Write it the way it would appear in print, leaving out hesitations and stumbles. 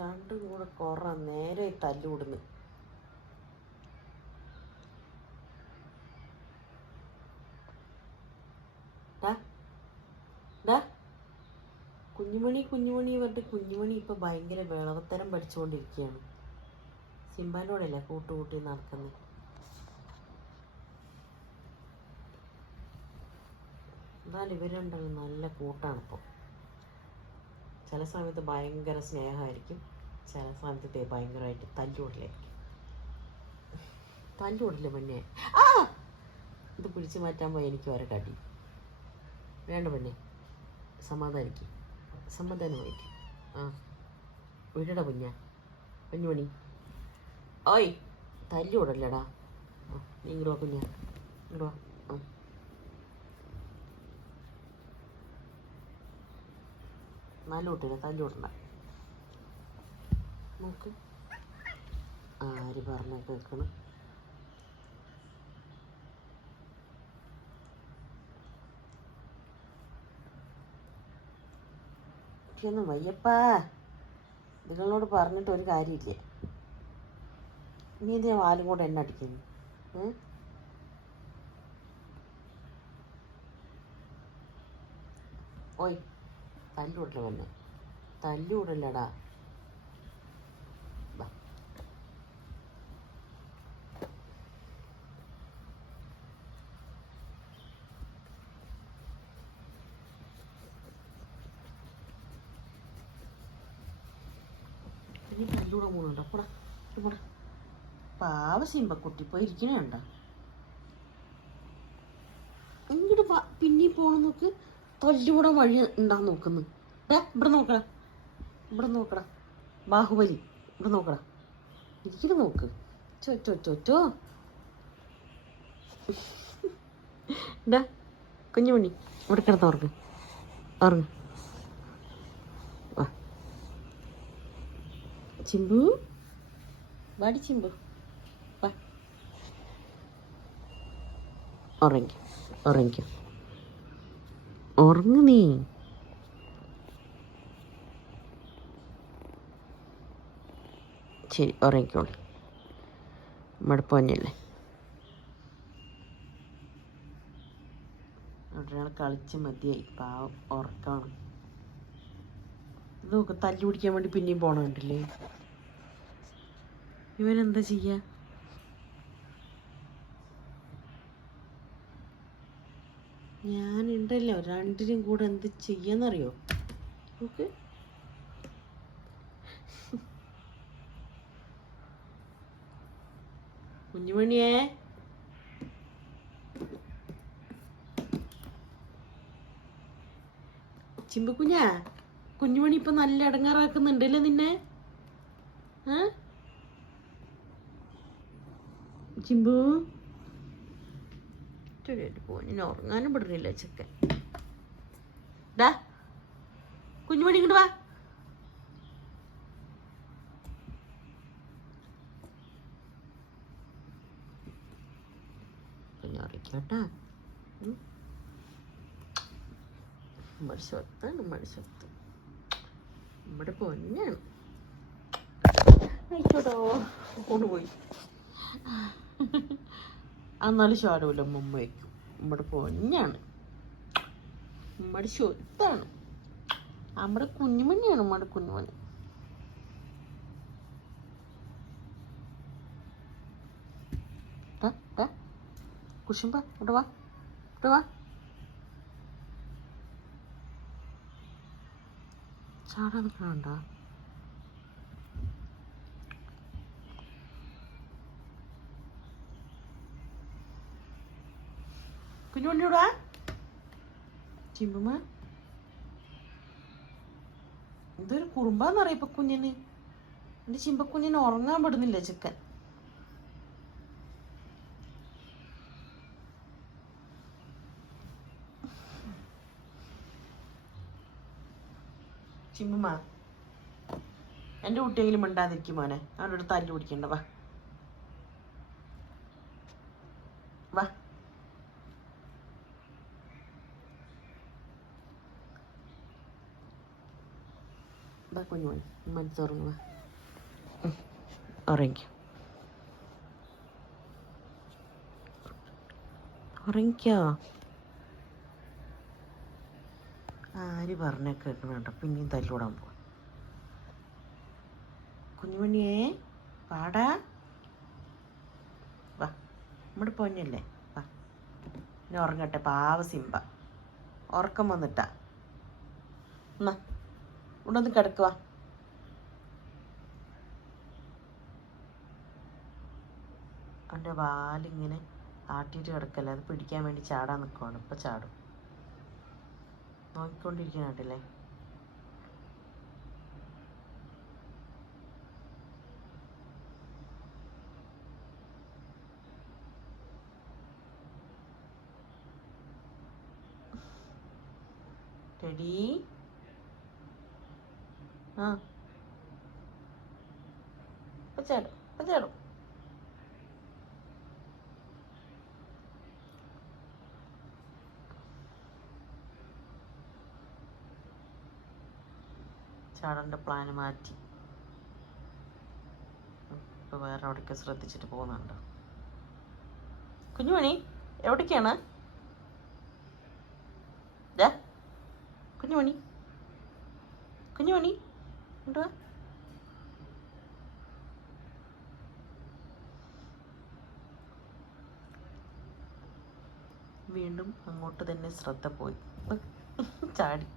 രണ്ടും കൂടെ കുറേ നേരെ തല്ലുകൂടുന്നു. കുഞ്ഞുമണി പറഞ്ഞിട്ട് കുഞ്ഞുമണി ഇപ്പം ഭയങ്കര വിളവത്തരം പഠിച്ചുകൊണ്ടിരിക്കുകയാണ്. സിംബാനോടല്ലേ കൂട്ടുകൂട്ടി നടക്കുന്നത്. എന്നാലും ഇവരുണ്ടെങ്കിൽ നല്ല കൂട്ടാണിപ്പോൾ. ചില സമയത്ത് ഭയങ്കര സ്നേഹമായിരിക്കും, ചില സമയത്ത് ഭയങ്കരമായിട്ട് തല്ലുകൂടലായിരിക്കും. തല്ലുകൂടില്ല പെണ്ണെ. ഇത് പിടിച്ചു മാറ്റാൻ പോയി എനിക്ക് വരെ കടി വേണ്ട പെണ്ണെ. സമാധാനമായിട്ട് വിടടാ കുഞ്ഞുമണി. ഓയ് തല്ലുകൂടല്ലടാ. നീ ഇങ്ങോട്ട് വാ കുഞ്ഞ, ഇങ്ങോട്ട് വാ. നല്ല കുട്ടിയില്ല, തല്ലുകൂടണ്ട. നോക്ക് ആര് പറഞ്ഞ കേൾക്കണം. ഒന്നും വയ്യപ്പാ, നിങ്ങളോട് പറഞ്ഞിട്ട് ഒരു കാര്യമില്ല. നീ ഇതിനെ വാലും കൂടെ എന്നെ അടിക്കുന്നു. ഓയ് തല്ലുകൂടല വന്നെ, തല്ലുകൂടല്ലടാ. ഇനി തല്ലൂടെ മൂന്നുണ്ടോ? കൂടാ കൂടാ. പാവ സിംബക്കുട്ടി പോയി ഇരിക്കണേണ്ട. ഇങ്ങോട്ട് പിന്നെയും പോണം. നോക്ക്, തല്ലുകൂടെ വഴി ഉണ്ടാന്ന് നോക്കുന്നു. ഇവിടെ നോക്കടാ ബാഹുബലി. ഇവിടെ നോക്കടാ, ഇരിക്കലും നോക്ക്. ചോ കുഞ്ഞുമണി ഇവിടെ കിടന്ന് ഉറങ്ങ്. ചിമ്പു വാടി, ചിമ്പു വാ. ഉറങ്ങിക്കോ ഉറങ്ങ് നീ. ശരി ഉറങ്ങിക്കോളി, മടുപ്പഞ്ഞല്ലേ. ഒരാൾ കളിച്ച് മതിയായി, പാവം ഉറക്കാണ്. ഇത് നോക്ക്, തല്ലു പിടിക്കാൻ വേണ്ടി പിന്നെയും പോണുണ്ടല്ലേ. ഇവനെന്താ ചെയ്യാ? ഞാനുണ്ടല്ലോ രണ്ടിനും കൂടെ എന്ത് ചെയ്യാന്നറിയോ? നോക്ക്, കുഞ്ഞുമണിയേ, ചിമ്പക്കുഞ്ഞാ, കുഞ്ഞുമണി ഇപ്പൊ നല്ല ഇടങ്ങാറാക്കുന്നുണ്ടല്ലേ നിന്നെ. ചിമ്പു പോനിനെ ഉറങ്ങാനും വിടുന്നില്ല ചെക്കൻ. കുഞ്ഞുമണി ഇങ്ങോട്ട് വാ. കുഞ്ഞുറക്കോട്ടാ. നമ്മുടെ സ്വത്ത് നമ്മുടെ പൊന്നാണ്. ആയിക്കോട്ടോ കൊണ്ടുപോയി. എന്നാലും ഷാടുമല്ലോ മുമ്പ് വയ്ക്കും. നമ്മുടെ പൊന്നാണ്, നമ്മുടെ സ്വത്താണ്, നമ്മുടെ കുഞ്ഞുമണിയാണ്. നമ്മുടെ കുഞ്ഞുമണി കുശുമ്പ ഇവിടെ വാ. ചാടാൻ നിൽക്കണുണ്ടോ? കുഞ്ഞുമണിയോടാ ചിമ്പുമ്മ. ഇതൊരു കുറുമ്പാന്നറിയ ഇപ്പൊ കുഞ്ഞിന്. എന്റെ ചിമ്പക്കുഞ്ഞിന് ഉറങ്ങാൻ പെടുന്നില്ല ചിക്കൻ. ചിമ്പുമ്മ, എൻ്റെ കുട്ടിയെങ്കിലും മിണ്ടാതിരിക്കും മോനെ. അവനോട് തല്ലു പിടിക്കണ്ട. വാ. വാ കുഞ്ഞുമണി മനസ്സുറങ്ങുക. ഉറങ്ങിക്കോ, ഉറങ്ങിക്കോ. ആര് പറഞ്ഞ കേൾക്കണ പിന്നെയും തല്ലൂടാൻ പോവാ. കുഞ്ഞുമണിയേ പാടാ, വാ നമ്മുടെ പൊന്നല്ലേ, വാ ഇനി ഉറങ്ങട്ടെ. പാവ സിംബ ഉറക്കം വന്നിട്ടാ. എന്നാ ഇവിടെ ഒന്ന് കിടക്കുക. അവൻ്റെ വാലിങ്ങനെ ആട്ടിയിട്ട് കിടക്കല്ലേ, അത് പിടിക്കാൻ വേണ്ടി ചാടാൻ നിൽക്കുവാണ്. ഇപ്പം ചാടും. നോക്കിക്കൊണ്ടിരിക്കുന്നുണ്ടല്ലേ. റെഡി? ആ ഇപ്പം ചാടും, ഇപ്പം ചാടും. ചാടേണ്ട പ്ലാന് മാറ്റി. ഇപ്പോൾ വേറെ എവിടേക്ക് ശ്രദ്ധിച്ചിട്ട് പോകുന്നുണ്ടോ? കുഞ്ഞുമണി എവിടേക്കാണ്? കുഞ്ഞുമണി, കുഞ്ഞുമണി എന്തുവാ? വീണ്ടും അങ്ങോട്ട് തന്നെ ശ്രദ്ധ പോയി, ചാടി.